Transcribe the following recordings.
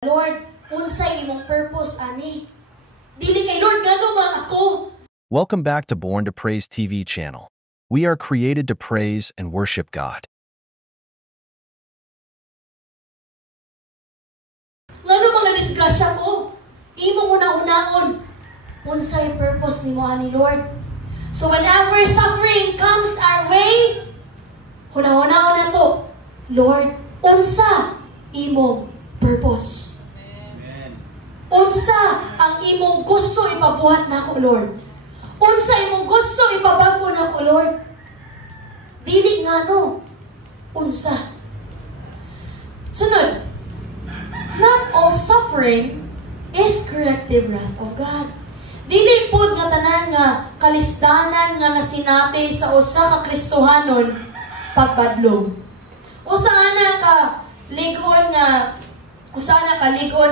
Lord, unsay imong purpose ani? Dili kay Lord ngano man ako. Welcome back to Born to Praise TV channel. We are created to praise and worship God. Ngano man nadisgrasya ko? Imo una-unaon. Unsay purpose nimo ani Lord? So whenever suffering comes our way, una-unaon nato, Lord, unsa imong purpose? Unsa ang imong gusto ipabuhat nako, Lord? Unsa imong gusto ipabago nako, Lord? Dili ngano? Unsa? Sunod. Not all suffering is corrective wrath of God. Dili pud nga tanan nga kalisdanan nga nasinati sa usa ka Kristohanon pagbadlong. Usaana ka ligon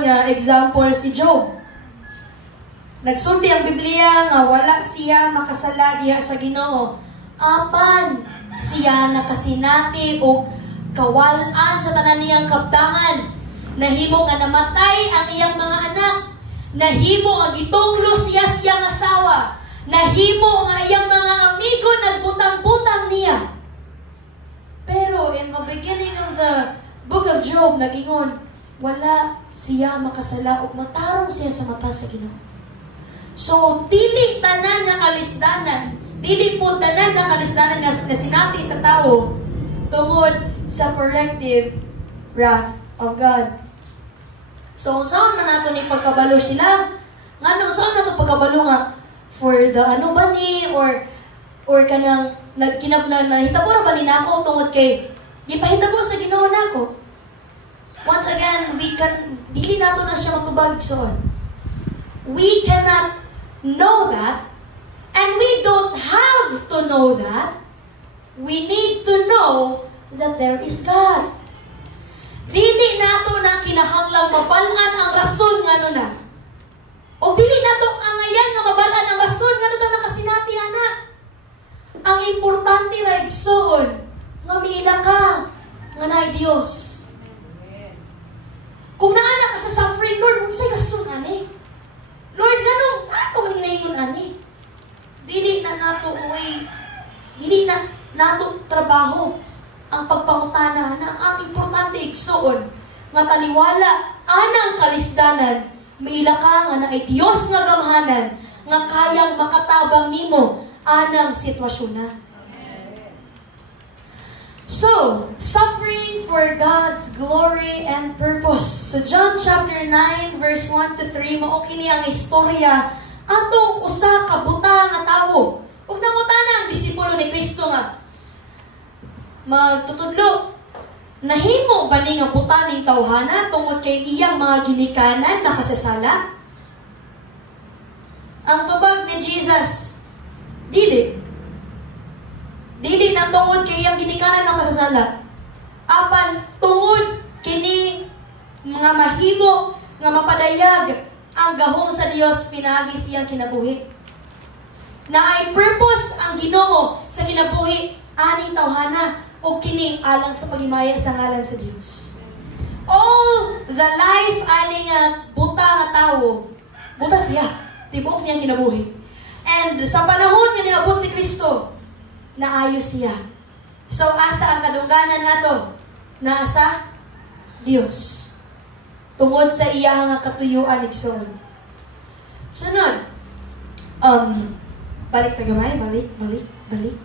nga example si Job. Nagsulti ang Biblia nga wala siya makasala diha sa Ginoo. Apan siya nakasinati og kawalan sa tanan niyang kabtangan. Nahimo nga namatay ang iyang mga anak. Nahimo nga gitonglo siya siyang asawa. Nahimo nga iyang mga amigo nagbutang-butang niya. Pero in the beginning of the book of Job, nagingon, wala siya makasala o matarong siya sa mata sa Ginoo. So, dili tanan nga kalisdanan, dili po tanan nga kalisdanan nga sinati sa tao tungod sa corrective wrath of God. So, saan man nato ni pagkabalo sila? Ngano, saan nato pagkabalo nga? For the ano ba ni? Or kanang nahitabo ra ba ni nako tungod kay gipahitabo sa Ginoo nako? Once again, dili nato na siya magtubag igsoon. We cannot know that, and we don't have to know that. We need to know that there is God. Dili nato na kinahanglang mabalaan ang rason ngano na. O dili nato angayan nga mabalaan ang rason ngano ta nakasinati ana. Ang importante ra igsoon nga miila ka nga naay Dios. Kung naana ka sa suffering, Lord, unsay rason ani? Lord, ganun, ano hinaingon ani? Dili na nato trabaho ang pagpangutana na ang importante igsoon nga taliwala anang kalisdanan miila ka nga naay Dios nga gamhanan nga kayang makatabang nimo anang sitwasyon na. So, suffering for God's glory and purpose. So, John chapter 9, verse 1 to 3, mao kini ang istorya atong usa ka buta nga tawo. Ug nangutana ang disipulo ni Kristo nga magtutudlo, nahimo ba ni nga buta ning tawhana tungod kay iyang mga ginikanan nakasasala? Ang tubag ni Jesus, dili na tungod kay iyang ginikanan nakasasala. Apan tungod kini mga mahimo nga mapadayag ang gahom sa Dios pinaagi siyang kinabuhi. Na ay purpose ang Ginoo sa kinabuhi aning tawhana o kini alang sa paghimaya sa ngalan sa Dios. All the life aning buta nga tawo, buta siya, tibuok niyang kinabuhi. And sa panahon nga niabot si Kristo, naayos siya. So, asa ang kadungganan nato? Nasa Dios. Tungod sa iya nga katuyuan igsoon. Sunod. Balik tagamay. Balik.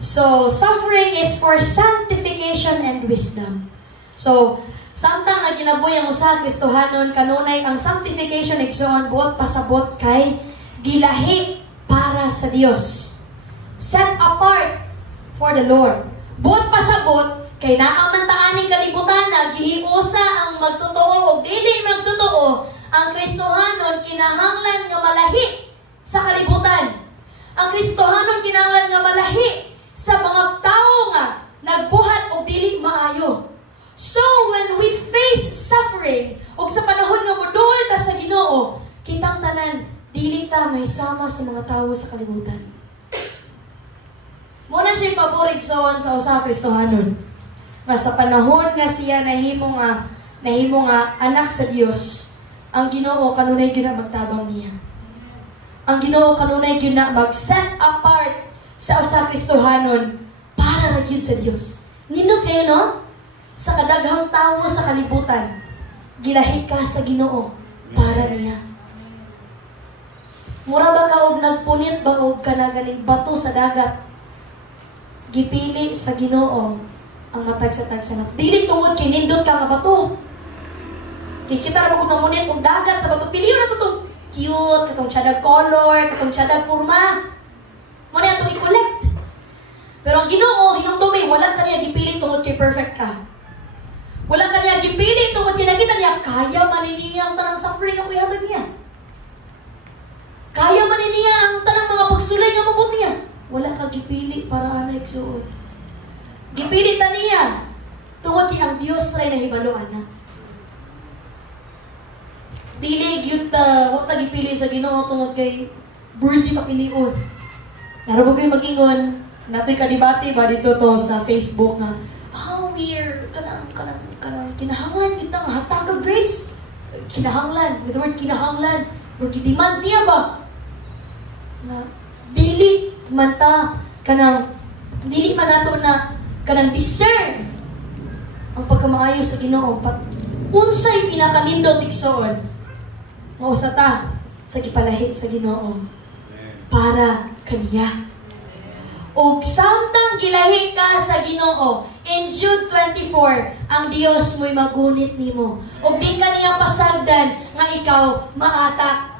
So, suffering is for sanctification and wisdom. So, samtang na ginabuhi ang usa Kristohanon, kanunay ang sanctification igsoon buot pasabot kay gilahi para sa Dios. Set apart for the Lord. Buot pasabot, kay naang mantaaning kalibutan na gihiusa ang magtotoo o dili magtotoo, ang Kristohanon kinahanglan nga malahi sa kalibutan. Ang Kristohanon kinahanglan nga malahi sa mga tao nga nagbuhat og dili maayo. So when we face suffering og sa panahon nga moduol ta sa Ginoo, kitang tanan dili ta may sama sa mga tao sa kalibutan. Muna siya paborig sa usa Kristohanon. Nga sa panahon nga siya nahimo nga nahimo nga anak sa Dios, ang Ginoo kanunay gyud na magtabang niya. Ang Ginoo kanunay gyud na mag-set apart sa usa ka Kristohanon para ra gyud sa Dios. Nindot kayo no? Sa kadaghang tawo sa kalibutan, gilahit ka sa Ginoo para niya. Mura ba ka og nagpunit ba og kanaganing bato sa dagat? Gipili sa Ginoo ang matag-sa-tag sa nato. Dili tungod kay nindot ka nga bato. Kay kita ra magud mamunit og dagat sa bato. Piliyo na to tong cute, katong tiyadag color, katong tiyadag porma. Mo na itong i-collect. Pero ang Ginoo hinumdumi, wala ka niya gipili tungod kay perfect ka. Wala ka niya gipili tungod kay nakita niya kaya man niya ang tanang suffering ang kuyagan niya. Kaya man niya ang tanang mga pagsulay nga mabot niya. Wala ka gipili para anay suod. Gipili ta niya tungod kay ang Dios ray nahibaluan na. Dili gyud ta wa ta gipili sa Ginoo tungod kay birthday ka pilion. Narabo kayo mag-ingon, natoy ka debate ba dito to sa Facebook nga, weird, kanang kinahanglan gyud ta nga hatag grades. Kinahanglan, with the word kinahanglan, pero demand niya ba? Na dili man ta kanang dili man nato na kanang discern ang pagkamaayo sa Ginoo. Unsay pinakanindot igsoon? Mao sa ta sa gipalahi sa Ginoo para kaniya. Og samtang gilahi ka sa Ginoo, in Jude 24, ang Dios mo'y magunit nimo. Og di ka niya pasagdan nga ikaw maatak.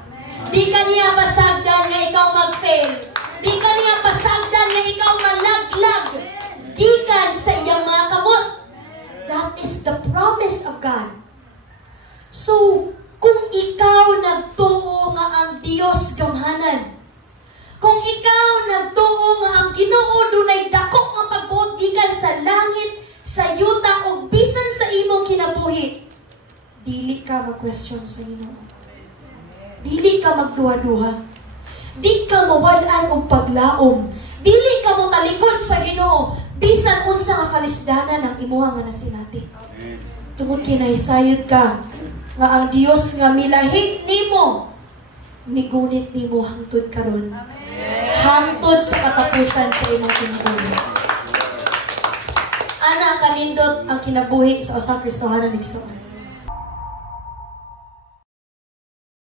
Di ka niya pasagdan nga ikaw mag-fail. Di ka niya pasagdan nga ikaw malaglag. Gikan sa iyang mga kamot. That is the promise of God. So, kung ikaw nagtuo nga ang Dios gamhanan, kung ikaw nagtuo nga ang Ginoo dunay dako nga pagbuot gikan sa langit, sa yuta ug bisan sa imong kinabuhi, dili ka mag-question sa Ginoo. Dili ka magduha-duha. Di ka mawalan og paglaom. Dili ka mo talikod sa Ginoo bisan unsa nga kalisdanan ang imuha nga nasinati. Tungod kinahisayod ka nga ang Dios nga milahi nimo migunit nimo hangtod karon. Hangtod sa katapusan sa imong kinabuhi. Ana kanindot ang kinabuhi sa usa ka Kristohanon igsoon.